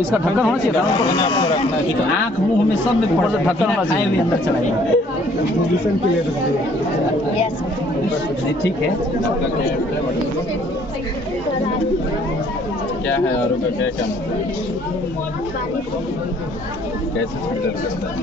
इसका ढक्कन होना चाहिए, आँख मुंह में सब में पड़ ढक्कन होना चाहिए, भी अंदर चला जाए। ठीक है। क्या है और का क्या काम कैसे फिल्टर करता है?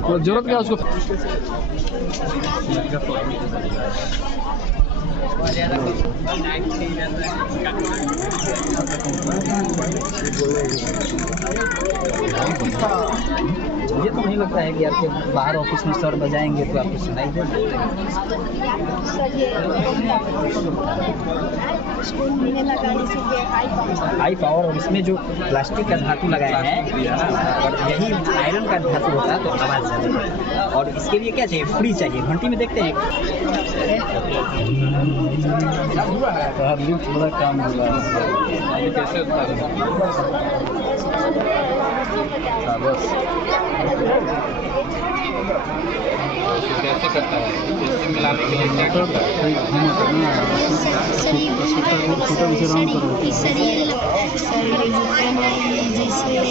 तो जरूरत क्या उसको? मुझे तो नहीं लगता है कि आपके बाहर ऑफिस में सर बजाएंगे तो आपको सुनाई दे हाई पावर। और इसमें जो प्लास्टिक का धातु लगाया है और यही आयरन का धातु होता है तो आवाज़ ज़्यादा है। और इसके लिए क्या चाहिए? फ्री चाहिए। घंटी में देखते हैं लिफ्ट बड़ा काम हुआ है। कैसे होता है? बस कैसे करता है? इसमें मिलाने के लिए क्या करता है?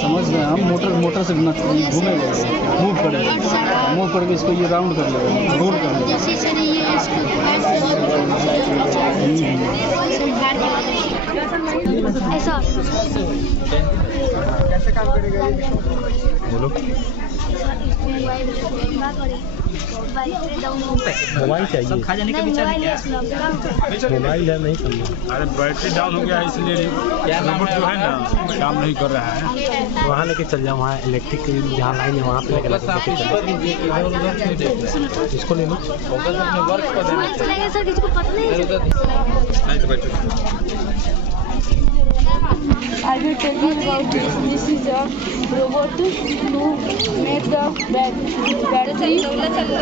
समझ गए हम। मोटर से घूमेंगे, मूव करेंगे, मूव करके इसको ये राउंड कर लेगा, रोल कर लेगा। ऐसा कैसे काम करेगा ये? बोलो। मोबाइल चाहिए। सब खा जाने का विचार है क्या? मोबाइल है नहीं करना। अरे बैटरी डाउन हो गया इसलिए रिमोट जो है ना काम नहीं कर रहा है। वहाँ लेके चल जाओ, वहाँ इलेक्ट्रिक जहाँ लाइन है वहाँ पे लेके इसको ले लो। फोकस अपने वर्क पर देना चाहिए। सर किसी को पता नहीं नहीं तो बैठो। I will tell you about this. This is a robot to make the battery.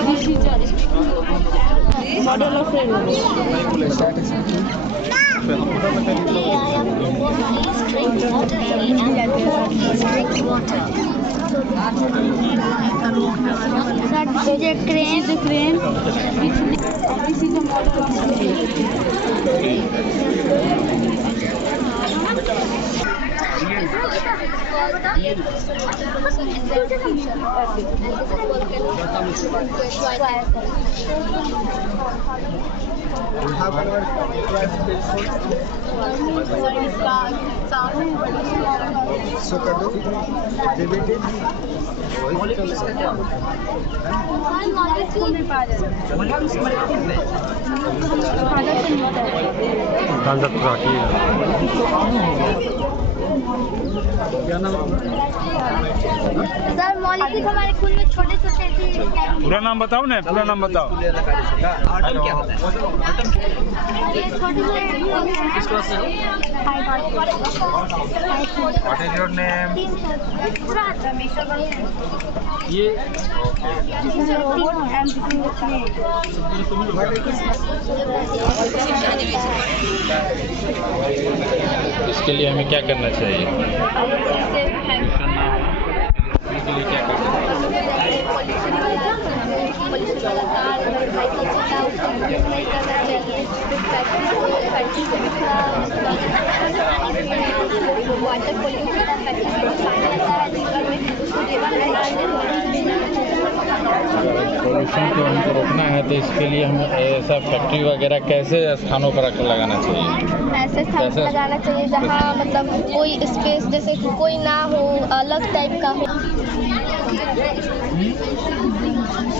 This is a model of a robot. This is a crane. This is a crane. This is a model of a sir molecule हमारे खून में छोटे छोटे पूरा नाम बताओ ना, पूरा नाम बताओ। आटम क्या होता है? What is your name? ये इसके लिए हमें क्या करना चाहिए? इसके लिए क्या करना चाहिए? पोल्यूशन को हमको रोकना है तो इसके लिए हम ऐसा फैक्ट्री वगैरह कैसे स्थानों पर लगाना चाहिए? ऐसे स्थान पर लगाना चाहिए जहाँ मतलब कोई स्पेस जैसे कोई ना हो, अलग टाइप का हो।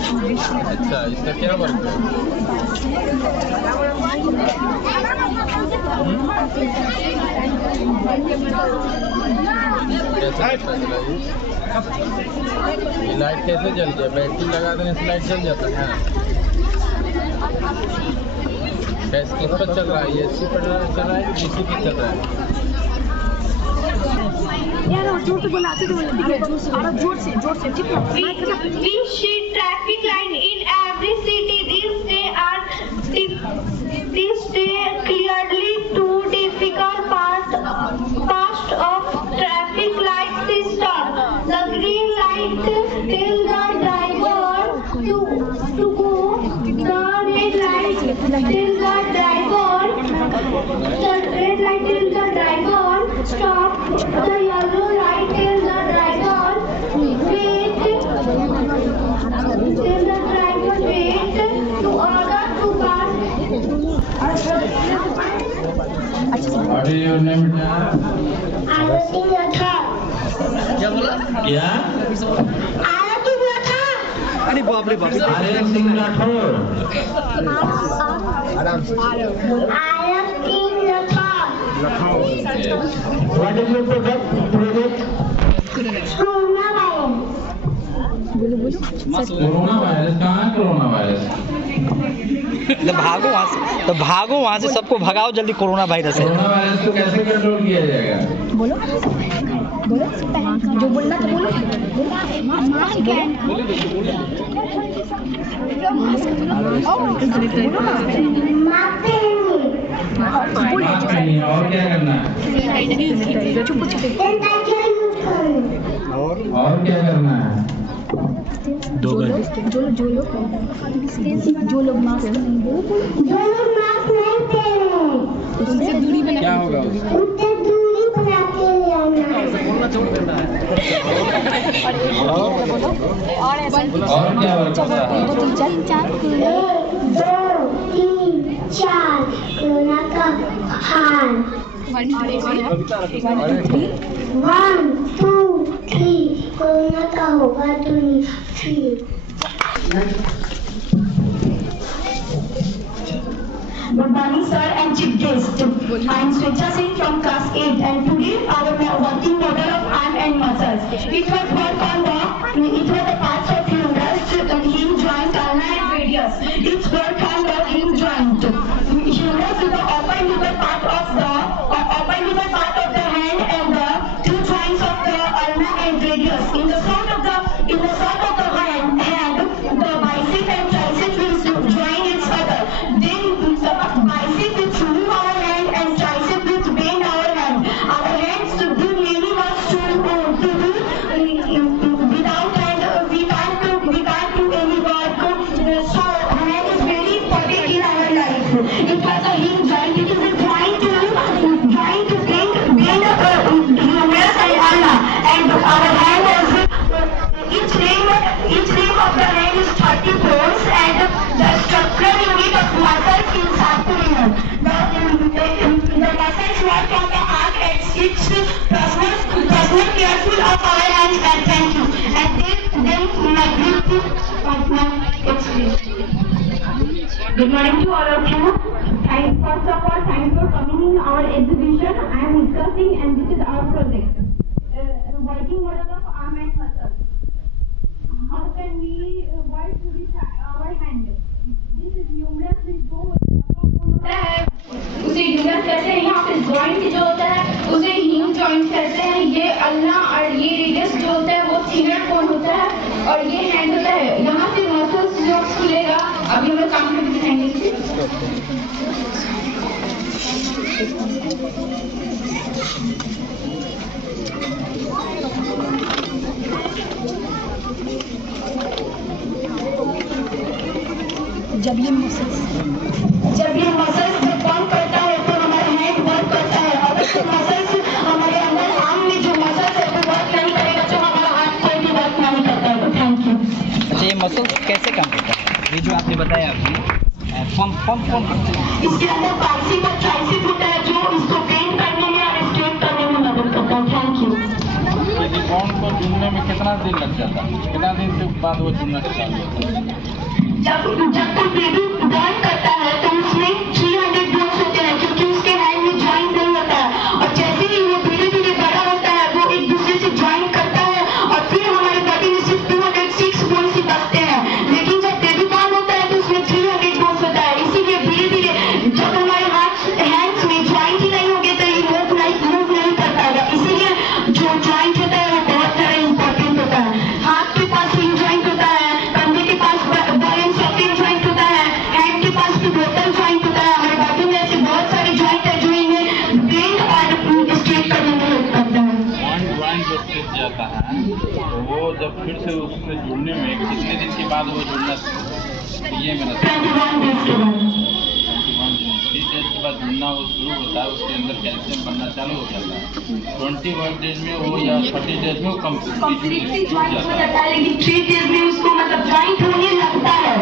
अच्छा, इसका क्या वर्क है? कैसे ये लाइट कैसे जल गया? बैटरी लगा देने से लाइट जल जाता है? गैस किस पर चल रहा है? ये एसी पर चल रहा है, डीसी पर चल रहा है? We see traffic light in every city. These stay clearly too difficult past of traffic light system. The green light tells the driver to red light is the dragon. Stop. The yellow light is the dragon. Wait. Till the dragon wait to order to pass. What is your name? आरती था। क्या? आरती था। अरे बाप रे बाप। आर्यन सिंह राठौर। आरती था। What is your project? Corona virus. Corona virus कहाँ है? कोरोना वायरस तो भागो वहाँ से सबको भगाओ जल्दी, कोरोना वायरस है। कोरोना वायरस को कैसे कंट्रोल किया जाएगा? बोलो जो बोलना था बोलो। मास्क पहनिए। और क्या करना है? और क्या करना है? जो लोग मास्क नहीं पहने उससे दूरी बना क्या होगा उससे दूरी बना के लेना है। और क्या करना है? 1 2 3 4 कोरोना का हाल। 1 2 3 कोरोना का होगा फिर। Good morning, sir and chief guest. I am Swechha Singh from class 8, and today our working model of arm and muscles. It was work on the parts of humerus, hinge joint, ulna and radius. It's work on the hinge joint. Humerus is the upper liver part of the hand and the two joints of the ulna and radius. In the front of the hand, the bicep and tricep will join each other. Then the bicep will move our hand and tricep will bend our hand. Our hands do many works to do. Without hand, we can't do any work. So hand is very important in our life. It was a hinge joint. It is a joint to bend humerus and ulna. And our hand is each limb of the hand is 30 bones, and the structural unit of muscles is sarcolemma. The muscles work on the arm and its personal careful of our hands, and thank you. And then my beauty of my experience. Good morning to all of you. First of all, thanks for coming in our exhibition. I am discussing, and this is our project. Working model of arm and muscles. How can we work with our hand? This is humerus with both. उसे humerus कहते हैं। यहाँ पे joint जो होता है उसे hinge joint कहते हैं। ये अल्ना और ये रेडियस जो होता है वो थिनर बोन होता है, और ये हैंड होता है। यहाँ से मसल्स जो खुलेगा, अभी हम लोग काम करके दिखाएंगे। जब ये मसल्स परफॉर्म करता है तो हमारा हैंड वर्क करता है। अगर तो मसल्स हमारे अंदर आर्म में जो मसल्स है वो वर्क नहीं करेगा तो हमारा हाथ कोई भी वर्क नहीं करता है। तो थैंक यू। अच्छा, ये मसल्स कैसे काम करता है? ये जो आपने बताया अभी पंप करते हैं। इसके अंदर बाइसेप और ट्राइसेप होता है जो इसको बेंड करने में और स्ट्रेट करने में मदद करता है। Thank you. यदि बॉन्ड को चुनने में कितना दिन लग जाता है? कितना दिन के बाद वो चुनना चालू होता है? जब कोई बेबी बॉर्न करता है तो उसमें 300 बोन्स होते हैं, क्योंकि उसके हैंड में जॉइंट नहीं होता है। और जैसे ही वो धीरे धीरे बड़ा होता है वो एक दूसरे से जॉइंट करता है, और फिर हमारे बॉडी में सिर्फ 206 बोन्स ही बचते हैं। लेकिन जब बेबी बॉर्न होता है तो उसमें 300 बोन्स होता है। इसीलिए धीरे धीरे जब हमारे हैंड्स में जॉइंट ही नहीं होंगे तो ये मूव नहीं कर पाएगा। इसीलिए जो जॉइंट होता है वो बहुत सारा इंपॉर्टेंट होता है। हाथ के पास हिंज जॉइंट होता है, कंधे के पास बॉल एंड सॉकेट जॉइंट होता है, हैंड के पास पिवोटल जॉइंट होता है। हमारे बॉडी में ऐसे बहुत सारे जॉइंट है जो इन्हें बेंड और स्ट्रेट करने में हेल्प करता है। जॉइंट जो टूट जाता है तो वो जब फिर से उससे जुड़ने में कितने दिन के बाद वो जुड़ना? ये मैंने 21 डेज के बाद। 21 डेज के बाद झुलना वो शुरू होता है, उसके अंदर कैल्शियम बनना चालू हो जाता है। 21 डेज में वो या 30 डेज में वो कंप्लीटली ज्वाइंट हो जाता है, लेकिन 3 डेज में उसको मतलब ज्वाइंट होने लगता है।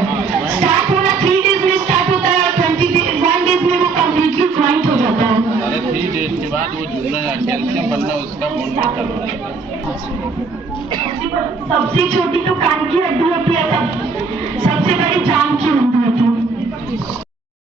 स्टार्ट होना 3 डेज में स्टार्ट होता है और 21 डेज में वो कंप्लीटली ज्वाइंट हो जाता है। अरे 3 डेज के बाद वो झुलना या कैल्शियम बनना उसका बोन में चालू हो जाता है। सबसे छोटी तो कान की हड्डी होती है, सबसे बड़ी जान की हड्डी होती है।